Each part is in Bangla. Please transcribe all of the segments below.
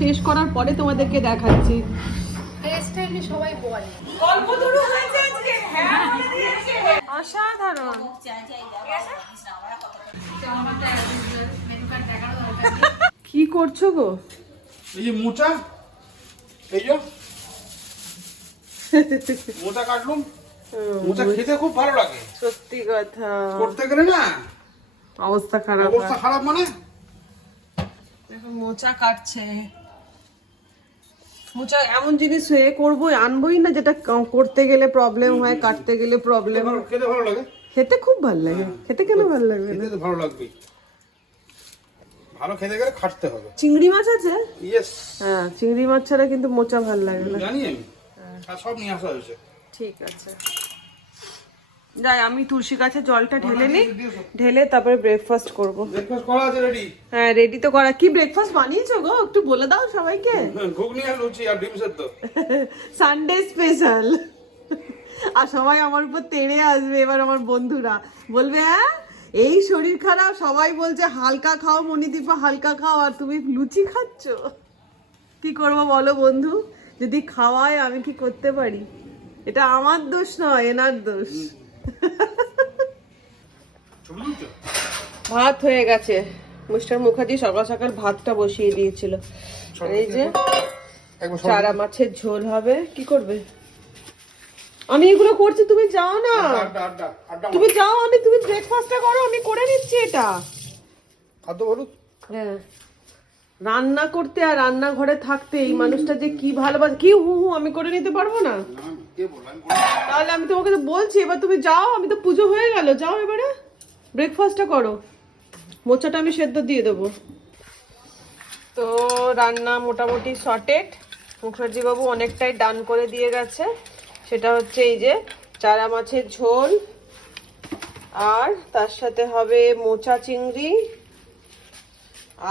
শেষ করার পরে তোমাদেরকে দেখাচ্ছি। সবাই বলে কল্পতরু হয়েছে আজকে। হ্যাঁ বলে দিয়েছে। অসাধারণ। কি করছো গো? এই যে মোচা, এই যে মোচা কাটলুম। মোচা খেতে খুব ভালো লাগে। সত্যি কথা। করতে গেলে না অবস্থা খারাপ। অবস্থা খারাপ মানে দেখো মোচা কাটছে। মোচা এমন জিনিস করবো আনবোই না যেটা করতে গেলে প্রবলেম হয়, কাটতে গেলে প্রবলেম। খেতে ভালো লাগে। খেতে খুব ভালো লাগে। খেতে কেন ভালো লাগবে না? খেতে তো ভালো লাগবে। ভালো খেতে গেলে খাটতে হবে। চিংড়ি মাছ আছে? ইয়েস। হ্যাঁ, চিংড়ি মাছ ছাড়া কিন্তু মোচা ভালো লাগে না। জানি আমি। আর সব নিয়ে আসা হয়েছে। ঠিক আছে, যাই আমি তুলসী গাছে জলটা ঢেলে নিই, ঢেলে তারপরে ব্রেকফাস্ট করব। ব্রেকফাস্ট করা আছে রেডি? হ্যাঁ রেডি তো করা। কি ব্রেকফাস্ট বানিয়েছো গো? একটু বলে দাও সবাইকে। ঘুগনি আর লুচি আর ডিম সেদ্ধ। Sunday special. আর সবাই আমার উপর তেড়ে আসবে এবার, আমার বন্ধুরা বলবে হ্যাঁ এই শরীর খারাপ, সবাই বলছে হালকা খাও মণিদীপা হালকা খাও, আর তুমি লুচি খাচ্ছ। কি করবো বলো বন্ধু, যদি খাওয়ায় আমি কি করতে পারি? এটা আমার দোষ নয়, এনার দোষ। ভাত হয়ে গেছে। মিস্টার মুখার্জি সকাল সকাল ভাতটা বসিয়ে দিয়েছিল। আর এই যে চারা মাছের ঝোল হবে। কি করবে? আমি এগুলো করছি, তুমি যাও না। তুমি যাও, তুমি ব্রেকফাস্টটা করো, আমি করে নিচ্ছি এটা। খাদ্য বলুন। হ্যাঁ, রান্না করতে আর রান্নাঘরে থাকতে এই মানুষটা যে কি ভালোবাসে। কি হু হু আমি করে নিতে পারবো না? তাহলে আমি তোমাকে তো বলছি, এবার তুমি যাও। আমি তো পুজো হয়ে গেল, যাও এবারে ব্রেকফাস্টটা করো। মোচাটা আমি সেদ্ধ দিয়ে দেবো। তো রান্না মোটামুটি সর্টেড। মুখার্জি বাবু অনেকটাই ডান করে দিয়ে গেছে। সেটা হচ্ছে এই যে চারা মাছের ঝোল, আর তার সাথে হবে মোচা চিংড়ি,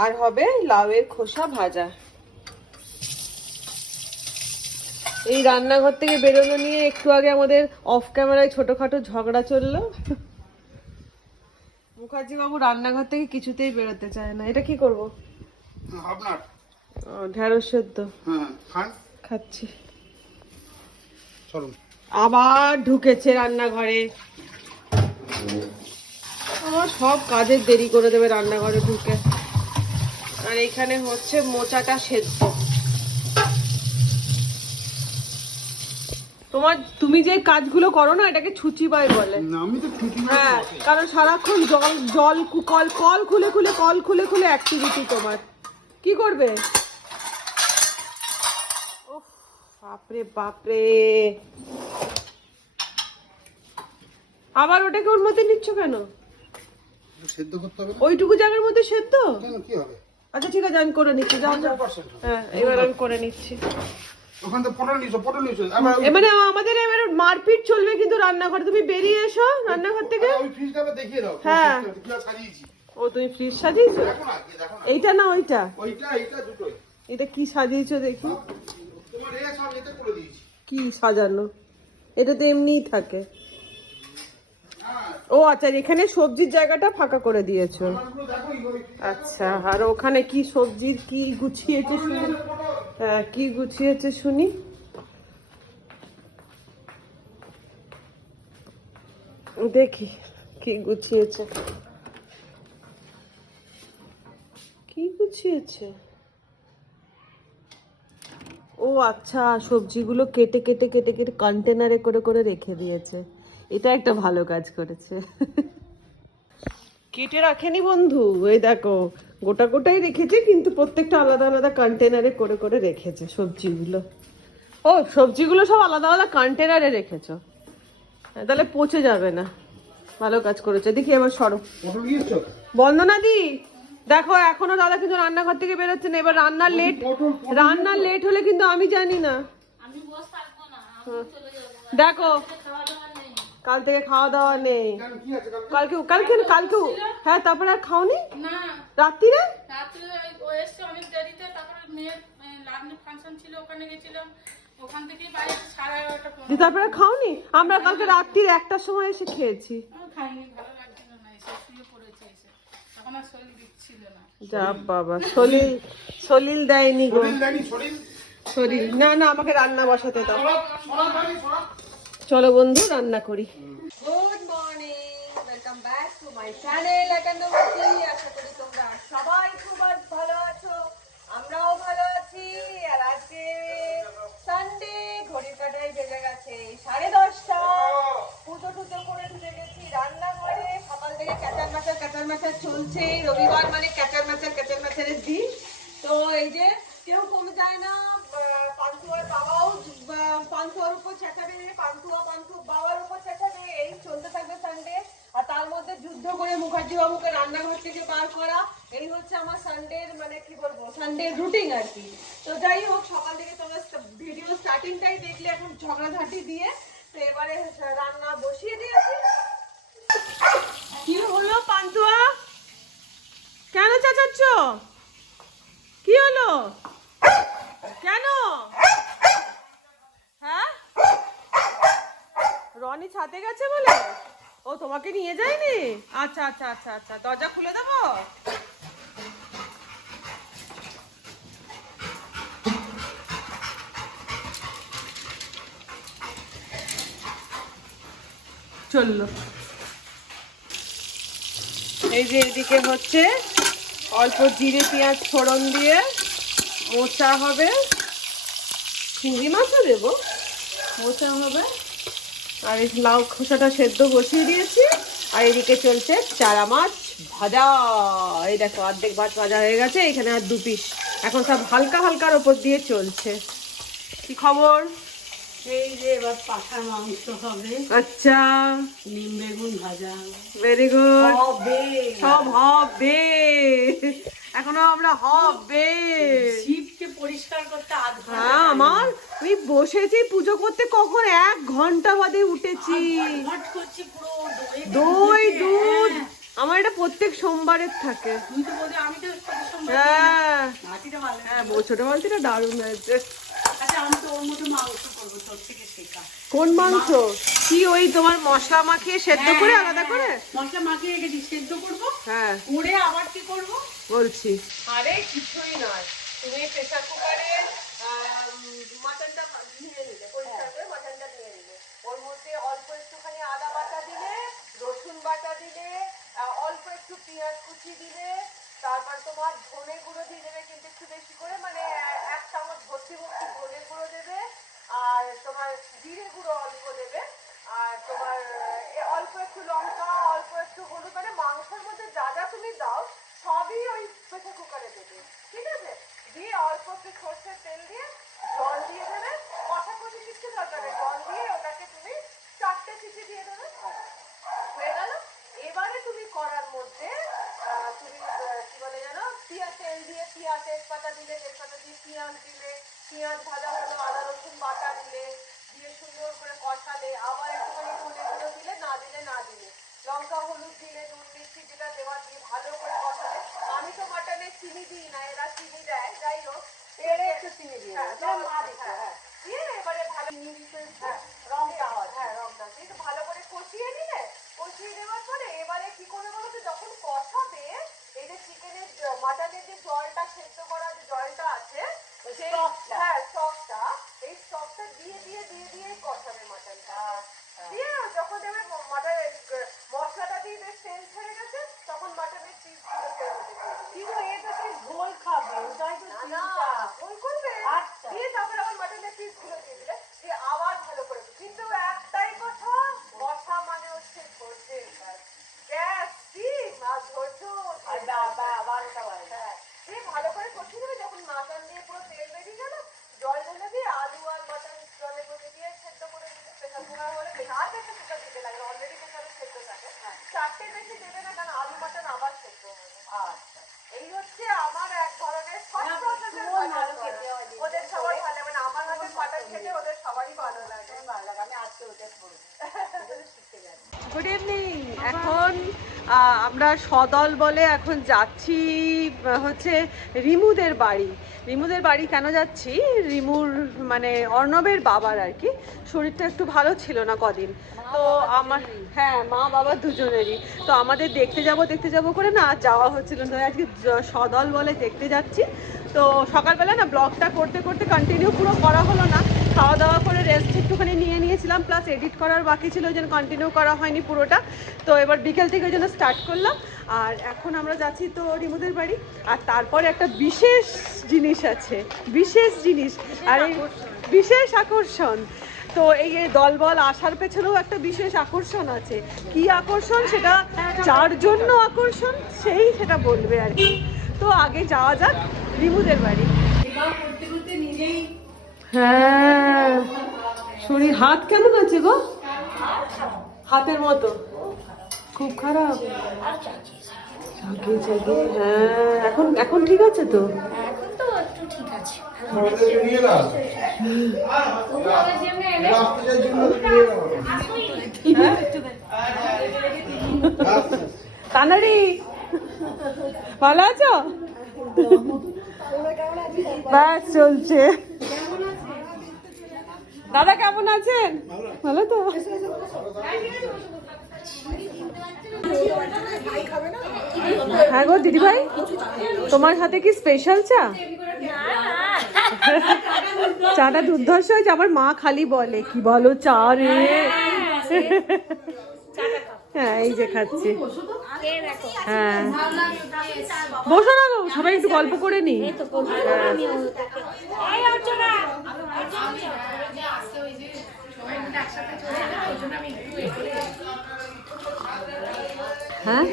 আর হবে লাউয়ের খোসা ভাজা। এই রান্নাঘর থেকে বেরোনো নিয়ে একটু আগে আমাদের অফ ক্যামেরায় ছোটখাটো ঝগড়া চললো। মুখার্জি বাবু রান্নাঘর থেকে কিছুতেই বেরোতে চায় না। এটা কি করব? আপনার ঢেঁড়স সেদ্ধ। হ্যাঁ খান। খাচ্ছি। চলুন। আবার ঢুকেছে রান্নাঘরে। আমার সব কাজের দেরি করে দেবে রান্নাঘরে ঢুকে। আর এখানে হচ্ছে মোচাটা সেদ্ধ। তুমি যে কাজগুলো করো না, এটাকে ছুচিবাই বলে। আমি তো ছুটি। হ্যাঁ, কারণ সারাক্ষণ জল কল খুলে অ্যাক্টিভিটি তোমার। কি করবে? উফ, বাপরে বাপরে। আবার ওটাকে ওর মধ্যে নিচ্ছ কেন? সেদ্ধ করতে হবে। ওইটুকু জায়গার মধ্যে সেদ্ধ? কেন কি হবে? আচ্ছা ঠিক আছে, আমি করে নিচ্ছি। যাও যাও। হ্যাঁ, এবার আমি করে নিচ্ছি। ওখান থেকে পটল নিছো। এবারে আমাদের এবার মারপিট চলবে কিন্তু রান্নাঘরে। তুমি বেরিয়ে এসো রান্নাঘর থেকে। ওই ফ্রিজটা দেখিয়ে দাও। হ্যাঁ। কিভাবে সাজিয়েছি। ও তুমি ফ্রিজ সাজিয়েছো? দেখো না, দেখো না। এইটা না ওইটা? এইটা দুটোই। এটা কি সাজিয়েছো দেখি? তোমার সব এতে করে দিয়েছি। কি সাজানো? এটা তো এমনিই থাকে। ও আচ্ছা, এখানে সবজির জায়গাটা ফাঁকা করে দিয়েছো। আচ্ছা, আর ওখানে কি সবজির কি গুছিয়েছে শুনি? হ্যাঁ, কি গুছিয়েছে শুনি? দেখি কি গুছিয়েছে। কি গুছিয়েছে? ও আচ্ছা, সবজিগুলো কেটে কেটে কেটে কেটে কন্টেনারে করে করে রেখে দিয়েছে। এটা একটা ভালো কাজ করেছে। কেটে রাখেনি বন্ধু, এই দেখো গোটা গোটাই রেখেছে, কিন্তু প্রত্যেকটা আলাদা আলাদা কন্টেনারে করে করে রেখেছে সবজিগুলো। ও সবজিগুলো সব আলাদা আলাদা কন্টেনারে রেখেছো, তাহলে পচে যাবে না। ভালো কাজ করেছে। দেখি এবার সরো। বন্দনা দি দেখো, এখনো দাদা কিন্তু রান্নাঘর থেকে বেরোচ্ছে না। এবার রান্নার লেট হলে কিন্তু আমি জানি না। দেখো কাল থেকে খাওয়া দাওয়া নেই। কালকে হ্যাঁ, তারপরে আর খাওনি রাত্রিরে? তারপরে খাওনি? আমরা কালকে রাত্রির 1টার সময় এসে খেয়েছি। এখন আর শরীর দিচ্ছিল না। যা বাবা, সলিল সলিল দেয়নি গো। শরীর জানি শরীর সলিল না না, আমাকে রান্না বসাতে দাও। সোনা জানি সোনা চলো বন্ধু, রান্না করি। Good morning, welcome back to my channel একান্নবর্তী। আশা করি তোমরা সবাই খুব ভালো আছো, আমরাও ভালো আছি। আর আজকে সানডে, ঘড়ির কাঁটায় বেজে গেছে 10:30। পুজো টুজো করে ঢুকে গেছি রান্নাঘরে। সকাল থেকে ক্যাচার ম্যাচার চলছে। রবিবার মানে ক্যাচার ম্যাচারের দিন। তো এই যে কেউ কমে যায় না। পান্তুয়ার বাবাও পান্তুয়ার উপর চেঁচাবে, পান্তুয়া বাবার উপর চেঁচাবে। এই চলতে থাকবে সানডে। আর তার মধ্যে যুদ্ধ করে মুখার্জি বাবুকে রান্নাঘর থেকে বার করা, এই হচ্ছে আমার সানডের মানে কি বলবো, সানডে রুটিন আর কি। তো যাই হোক, সকাল থেকে তোমরা ভিডিও স্টার্টিংটাই দেখলে এখন ঝগড়াঝাটি দিয়ে। তো এবারে রান্না বসিয়ে দিয়েছি। কি হলো পান্তুয়া, কেন চেঁচাচ্ছ? কি হলো, কেন? হ্যাঁ, রনি ছাদে গেছে বলে? ও তোমাকে নিয়ে যায়নি? আচ্ছা আচ্ছা আচ্ছা আচ্ছা, দরজা খুলে দেবো? চললো। এই যে এদিকে হচ্ছে অল্প জিরে পেঁয়াজ ফোড়ন দিয়ে মোচা হবে, চিংড়ি মাছও দেবো, মোচা হবে। আর এই লাউ খোসাটা সেদ্ধ বসিয়ে দিয়েছি। আর এদিকে চলছে চারা মাছ ভাজা। এই দেখো, অর্ধেক ভাত ভাজা হয়ে গেছে, এখানে আর 2 পিস। এখন সব হালকা হালকার ওপর দিয়ে চলছে। কি খবর? এই যে এবার পাঠার মাংস হবে, আচ্ছা, নিম বেগুন ভাজা ভেরি গুড। হবে। সব হবে, এখনো আমরা হবে। শিবকে পরিষ্কার করতে আধ ঘন্টা হ্যাঁ, আমার আমি বসেছি পুজো করতে, কখন 1 ঘন্টা বাদে উঠেছি। ঘট করছি পুরো দই দুধ আমার এটা প্রত্যেক সোমবারের থাকে। তুই তো বলি আমি তো প্রতি সোমবার হ্যাঁ নাতিটা ভালো। হ্যাঁ, ছোট বালতিটা দারুণ হয়েছে। আচ্ছা আমি তো ওর মতো মাংস করবো, তোর থেকে শেখা। কোন মাংস? কি ওই তোমার মশলা মাখিয়ে সেদ্ধ করে আলাদা করে? মশলা মাখিয়ে রেখেছি, সেদ্ধ করবো, হ্যাঁ করে আবার কি করবো বলছি। আরে কিছুই নয়, তুমি প্রেসার কুকারে মাটনটা ধুয়ে নিলে, পরিষ্কার করে মাটনটা ধুয়ে নিলে। ওর মধ্যে অল্প একটুখানি আদা বাটা দিলে, রসুন বাটা দিলে, অল্প একটু পেঁয়াজ কুচি দিলে, তারপর তোমার ধনে গুঁড়ো দিয়ে দেবে, কিন্তু একটু বেশি করে, মানে 1 চামচ ভর্তি ধনে গুঁড়ো দেবে। আর তোমার জিরে গুঁড়ো অল্প দেবে। আর তোমার অল্প একটু লঙ্কা, অল্প একটু হলুদ, মানে মাংসের মধ্যে যা যা তুমি দাও সবই ওই প্রেসার কুকারে দেবে, ঠিক আছে? দিয়ে অল্প একটু সর্ষের তেল দিয়ে জল দিয়ে দেবে। কষাকষি কিছু দরকার নেই, জল দিয়ে ওটাকে তুমি 4টে সিটি দিয়ে দেবে, হয়ে গেল। এবারে তুমি করার মধ্যে তুমি কি বলে জানো, তেল দিয়ে পেঁয়াজ, তেজপাতা দিলে, তেজপাতা দিয়ে পেঁয়াজ দিলে, পেঁয়াজ ভাজা হলো, আদা রসুন বাটা দিলে, দিয়ে সুন্দর করে কষালে, আবার একটুখানি ধনে গুঁড়ো দিলে, না দিলে না দিলে, লঙ্কা হলুদ দিলে, নুন মিষ্টি যেটা দেওয়া দিয়ে ভালো করে কষালে। আমি তো মাটনে চিনি দিই না, এরা চিনি দেয়, যাই হোক তেলে একটু চিনি দিয়ে দিয়ে এবারে ভালো রংটা হয়, হ্যাঁ রংটা দিয়ে একটু ভালো করে কষিয়ে নিলে। কষিয়ে দেওয়ার পরে এবারে কি করে বলো তো, যখন কষাবে, এই যে চিকেনের মাটনের যে জলটা, সেদ্ধ করা যে জলটা আছে, হ্যাঁ স্টকটা, এই স্টকটা দিয়ে দিয়ে দিয়ে দিয়ে কষাবে মাটনটা। দিয়ে যখন দেবে মাটনের মশলাটা দিয়ে বেশ তেল ছেড়ে গেছে, তখন মাটনের পিসগুলো কিন্তু এটা কি ঝোল খাবে, ওটাই তো না ঝোল করবে। আচ্ছা, দিয়ে তারপর আবার মাটনের পিসগুলো দিয়ে দিলে, দিয়ে আবার ভালো করে। কিন্তু একটাই কথা, কষা মানে হচ্ছে ধৈর্যের কাজ। গ্যাস সিম আর ধৈর্য, হ্যাঁ, দিয়ে ভালো করে কষিয়ে দেবে। যখন মাটন দিয়ে পুরো তেল বেরিয়ে গেল, জল ঢেলে দিয়ে আলু আর মাটন জলের মধ্যে দিয়ে সেদ্ধ করে দিলে। প্রেসার কুকার হলে আর একটা কুকার দিতে লাগে, অলরেডি প্রেসারে সেদ্ধ থাকে। 4টে বেশি দেবে না, কারণ আলু মাটন আবার সেদ্ধ হবে। আচ্ছা, এই হচ্ছে আমার এক ধরনের শর্ট প্রসেসের ওদের সবার ভালো, মানে আমার হাতের মাটন খেতে ওদের সবারই ভালো লাগে। আমি আজকে ওদের করবো। Good evening. এখন আমরা সদল বলে এখন যাচ্ছি হচ্ছে রিমুদের বাড়ি। রিমুদের বাড়ি কেন যাচ্ছি, রিমুর মানে অর্ণবের বাবার আর কি শরীরটা একটু ভালো ছিল না কদিন, তো আমার হ্যাঁ মা বাবা দুজনেরই, তো আমাদের দেখতে যাব করে না আর যাওয়া হচ্ছিল না, আজকে সদল বলে দেখতে যাচ্ছি। তো সকালবেলা না ব্লগটা করতে করতে কন্টিনিউ পুরো করা হলো না, খাওয়া দাওয়া করে রেস্ট একটুখানি নিয়েছিলাম, প্লাস এডিট করার বাকি ছিল ওই জন্য কন্টিনিউ করা হয়নি পুরোটা। তো এবার বিকেল থেকে ওই জন্য স্টার্ট করলাম। আর এখন আমরা যাচ্ছি তো রিমুদের বাড়ি, আর তারপরে একটা বিশেষ জিনিস আছে, বিশেষ জিনিস আর এই বিশেষ আকর্ষণ। তো এই দলবল আসার পেছনেও একটা বিশেষ আকর্ষণ আছে। কি আকর্ষণ সেটা, যার জন্য আকর্ষণ সেই সেটা বলবে আর কি। তো আগে যাওয়া যাক রিমুদের বাড়ি। হ্যাঁ শরীর হাত কেমন আছে গো? হাতের মতো খুব খারাপ। হ্যাঁ এখন ঠিক আছে তো? এখন তো একটু ঠিক আছে। কানাড়ি ভালো আছো? ব্যাস চলছে। দাদা কেমন আছেন? ভালো তো? হ্যাঁ গো দিদি ভাই, তোমার হাতে কি স্পেশাল চা? চাটা দুর্ধর্ষ হয়েছে। আমার মা খালি বলে কি বলো চা রে। হ্যাঁ এই যে খাচ্ছি। হ্যাঁ বসো না গো, সবাই একটু গল্প করে নি। হ্যাঁ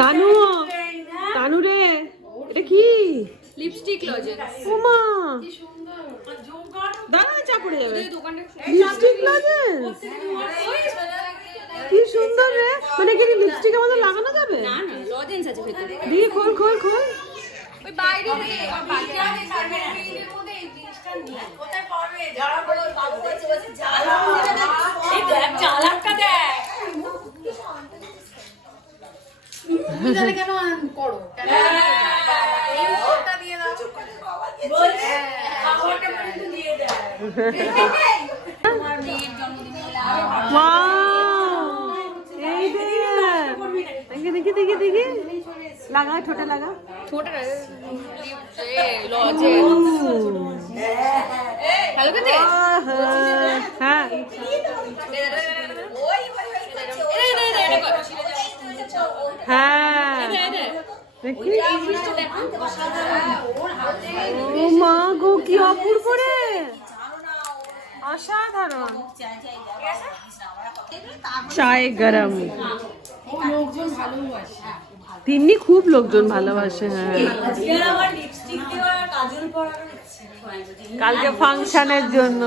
তানু, তানু রে এটা কি? Lipstick lozenges. ওমা দাঁড়া চা পড়ে যাবে। লিপস্টিক লজেন্স কি সুন্দর রে, মানে কি লিপস্টিকের মধ্যে লাগানো যাবে? না না লজেন্স আছে ভেতরে। দিয়ে খোল খোল খোল। ওই বাইরে বাইরে এর মধ্যে এই জিনিসটা নিয়ে কোথায় পারবে যারা বলে বাবু আছে বসে জ্বালা এই দেখ জ্বালাটা দেখ তুমি জানে কেন করো কেন এই ওটা দিয়ে দাও বলছে খাবারটা কিন্তু দিয়ে দেয় আমার মেয়ের জন্মদিন ওয়াও এই দেখ দেখি দেখি দেখি লাগা ছোটা লাগা ছোট লজেন্স হ্যালো কে দে হ্যাঁ হ্যাঁ দেখি। ও মা গো কি অপূর্ব রে, অসাধারণ। চায় গরম। তিন্নি খুব লোকজন ভালোবাসে। হ্যাঁ কালকে ফাংশনের জন্য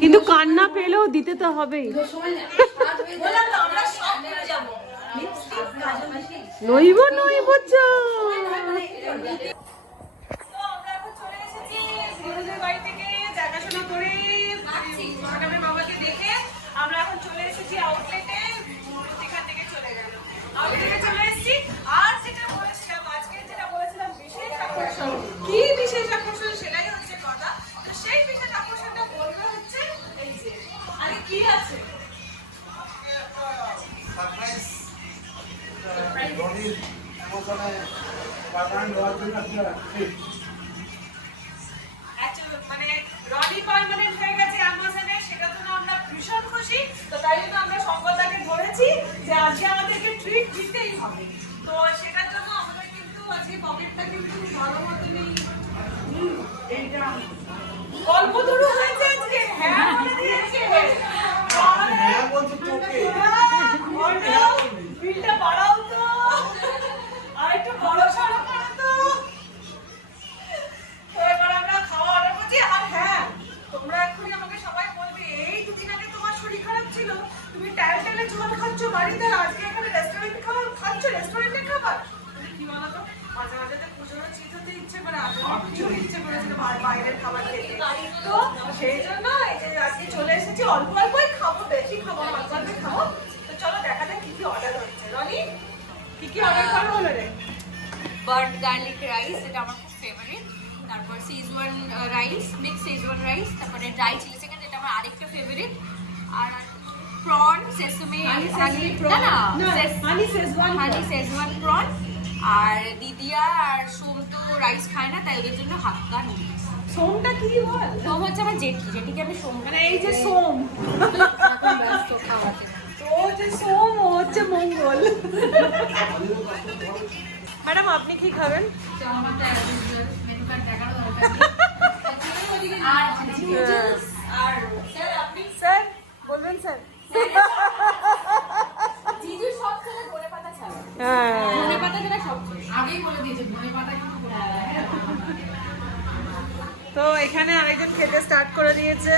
কিন্তু কান্না পেলেও দিতে তো হবেই। নইব নইব বাড়ি থেকে দেখাশোনা করে বাবাকে দেখে আমরা এখন চলে এসেছি আউটলেটে। এখান থেকে চলে গেল আউটলেটে চলে এসেছি। আর যেটা বলেছিলাম আজকে, যেটা বলেছিলাম বিশেষ আকর্ষণ, কি বিশেষ আকর্ষণ সেটাই হচ্ছে কথা। তো সেই বিশেষ আকর্ষণটা বলবে হচ্ছে এই যে, আরে কি আছে মানে রনি পার্মানেন্ট হয়ে গেছে অ্যামাজনে, সেটা তো আমরা ভীষণ খুশি। তো তাই জন্য আমরা সংবাদটাকে ধরেছি যে আজকে আমাদেরকে ট্রিট দিতেই হবে। তো সেটার জন্য আমাদের কিন্তু আজকে পকেটটা কিন্তু ভালো মতনই গল্প শুরু হয়েছে আজকে। হ্যাঁ বলে দিয়েছে, হ্যাঁ বলছি তোকে বিলটা বাড়াও তো, আর একটু বড় সড়ো করো তো। বাইরের খাবার খেতে। তো সেই জন্য এই যে আজকে চলে এসেছি, অল্প অল্পই খাবো, বেশি খাবো না, অল্প অল্পই খাবো। তো চলো দেখা যাক কি কি অর্ডার হচ্ছে। রনি কি অর্ডার করা হলো রে? বার্ড গার্লিক রাইস, এটা আমার খুব ফেভারিট। তারপর Szechuan rice, mix Szechuan rice. তারপরে ড্রাই চিলি চিকেন, এটা আমার আরেকটা ফেভারিট। আর প্রন সেসমি হানি সেজওয়ান প্রন। আর দিদিয়া আর সোম তো রাইস খায় না, তাই ওদের জন্য হাক্কা নুডলস। সোমটা কি বল? সোম হচ্ছে আমার জেঠিকে আমি সোম মানে এই যে সোম, ব্যস্ত খাওয়াতে। তো যে সোম ও হচ্ছে মঙ্গল। ম্যাডাম আপনি কি খাবেন? মেনু কার্ড দেখারও দরকার নেই। আর স্যার আপনি স্যার বলবেন স্যার। জিজুর সব ছেলে ধনে পাতা ছাড়া। হ্যাঁ ধনে পাতা যেটা সব আগেই বলে দিয়েছে, ধনে পাতা কিন্তু তো এখানে আরেকজন খেতে স্টার্ট করে দিয়েছে।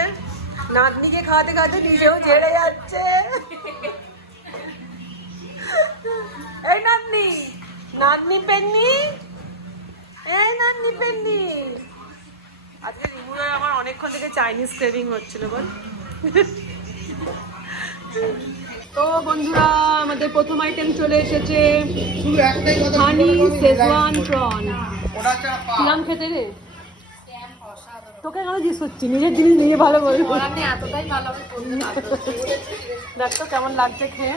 নাতনিকে খাওয়াতে খাওয়াতে নিজেও ঝেড়ে যাচ্ছে। এই নাতনি, নাতনি পেন্নি, এই নাতনি পেন্নি। আজকে রিমুর আর আমার অনেকক্ষণ থেকে চাইনিজ ক্রেভিং হচ্ছিল বল। তো বন্ধুরা আমাদের প্রথম আইটেম চলে এসেছে, শুধু একটাই কথা হানি শেজওয়ান প্রন। ওটা একটা কিরাম খেতে রে? তোকে কেন জিজ্ঞেস করছি, নিজের জিনিস নিজে ভালো বলবো। আপনি এতটাই ভালো আমি করতে পারবো। দেখ তো কেমন লাগছে খেয়ে।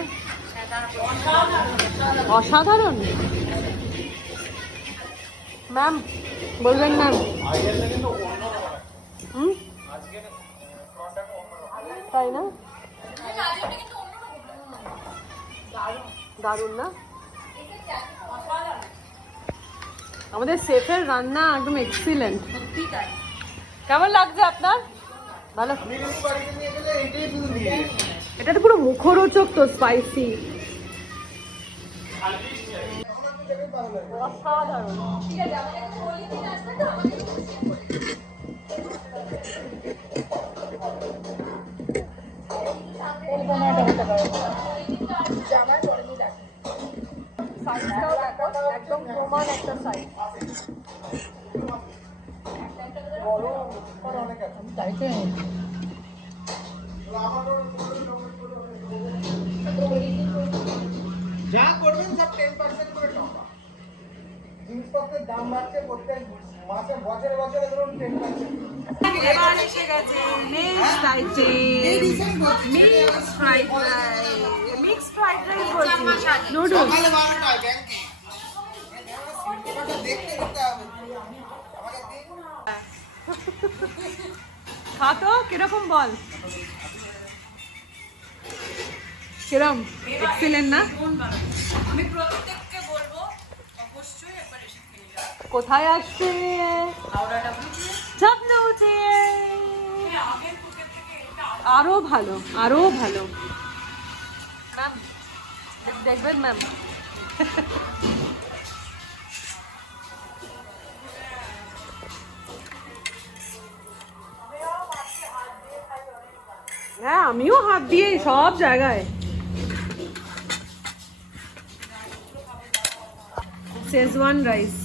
অসাধারণ। ম্যাম বলবেন ম্যাম? হুম তাই না? দারুণ না? আমাদের শেফের রান্না একদম এক্সিলেন্ট। কেমন লাগছে আপনার? ভালো। এটা তো পুরো মুখরোচক, তো স্পাইসি, অসাধারণ। সাইজটাও দেখো, একদম প্রমাণ একটা সাইজ। যা করবেন সব 10% করে টাকা। জিনিসপত্রের দাম বাড়ছে প্রত্যেক মাসে, বছরে বছরে ধরুন 10%। এবার এসে গেছে next item, mix fried rice. Mix fried rice বলছি, নুডলস। সকালে 12টায় ব্যাংকে দেখতে দিতে হবে আমাকে দিন। খা তো কিরকম বল, কিরম এক্সিলেন্ট না? আমি প্রত্যেককে বলবো অবশ্যই একবার এসে খেয়ে যাও। কোথায় আসছে? হাওড়াটা বুঝে স্বপ্ন উঠে। আরো ভালো, আরো ভালো। ম্যাম দেখবেন ম্যাম? হ্যাঁ আমিও হাত দিয়ে সব জায়গায়। শেজওয়ান রাইস,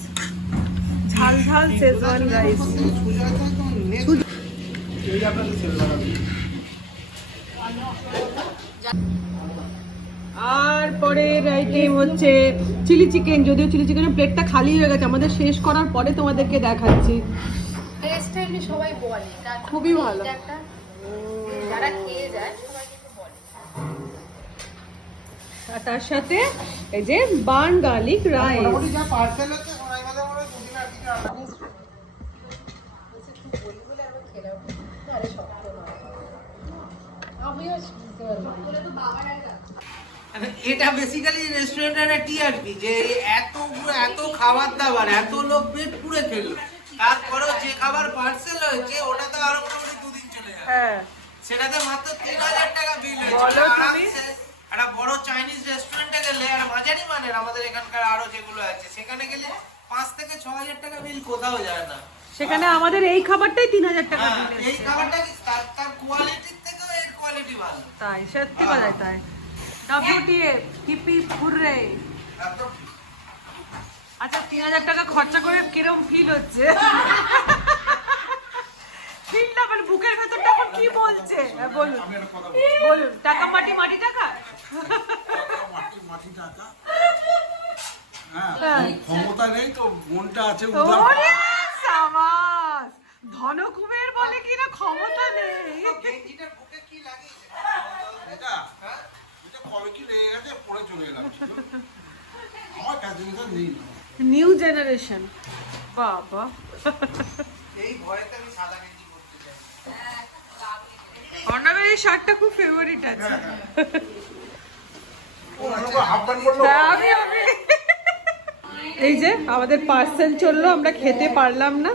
ঝাল ঝাল শেজওয়ান রাইস। আর পরের আইটেম হচ্ছে চিলি চিকেন। যদিও চিলি চিকেনের প্লেটটা খালি হয়ে গেছে, আমাদের শেষ করার পরে তোমাদেরকে দেখাচ্ছি। টেস্টটা এমনি সবাই বলে, খুবই ভালো। যারা খেয়ে যায় সবাই কিন্তু বলে। আর তার সাথে এই যে বার্ন গার্লিক রাইস। মোটামুটি যা পার্সেল হচ্ছে ওরাই মধ্যে আমরা দুদিন আর কিছু আলাদা। এটা বেসিক্যালি রেস্টুরেন্টের টিআরপি, যে এত খাবার দাবার, এত লোক পেট পুরে খেলো, তারপরেও যে খাবার পার্সেল হয়েছে ওটা তো আরো মোটামুটি দুদিন চলে যাবে। হ্যাঁ সেটাতে মাত্র 3000 টাকা বিল বলো হয়েছে। তুমি। আরামসে একটা বড় চাইনিজ রেস্টুরেন্টে গেলে, আর মাঝারি মানের আমাদের এখানকার আরো যেগুলো আছে সেখানে গেলে 5 থেকে 6000 টাকা বিল কোথাও যায় না। সেখানে আমাদের এই খাবারটাই 3000 টাকা হ্যাঁ, বিল এই এসেছে। খাবারটা কি তার কোয়ালিটির থেকেও এর কোয়ালিটি ভালো। তাই সত্যি কথা তাই। WTF hip hip hurray. একদম আচ্ছা 3000 টাকা খরচা করে কিরম ফিল হচ্ছে? বুকের ভেতরটা এখন কি বলছে বলুন আমি একটা কথা বলছি। বলুন টাকা মাটি মাটি টাকা মাটি মাটি টাকা হ্যাঁ ক্ষমতা নেই তো মনটা আছে উদার। ওরে সাবাস ধনকুবের বলে কিনা ক্ষমতা নেই গেঞ্জিটার বুকে কি লাগিয়েছে? এটা এটা কবে কি লেগে গেছে পরে চলে এলাম আমার কাছে নেই না। নিউ জেনারেশন বাবা এই ভয়েতে আমি সাদা গেঞ্জি পরতে চাই। অর্ণবের এই শার্টটা খুব ফেভারিট আছে হাফ প্যান্ট পরলো এই যে আমাদের পার্সেল চললো আমরা খেতে পারলাম না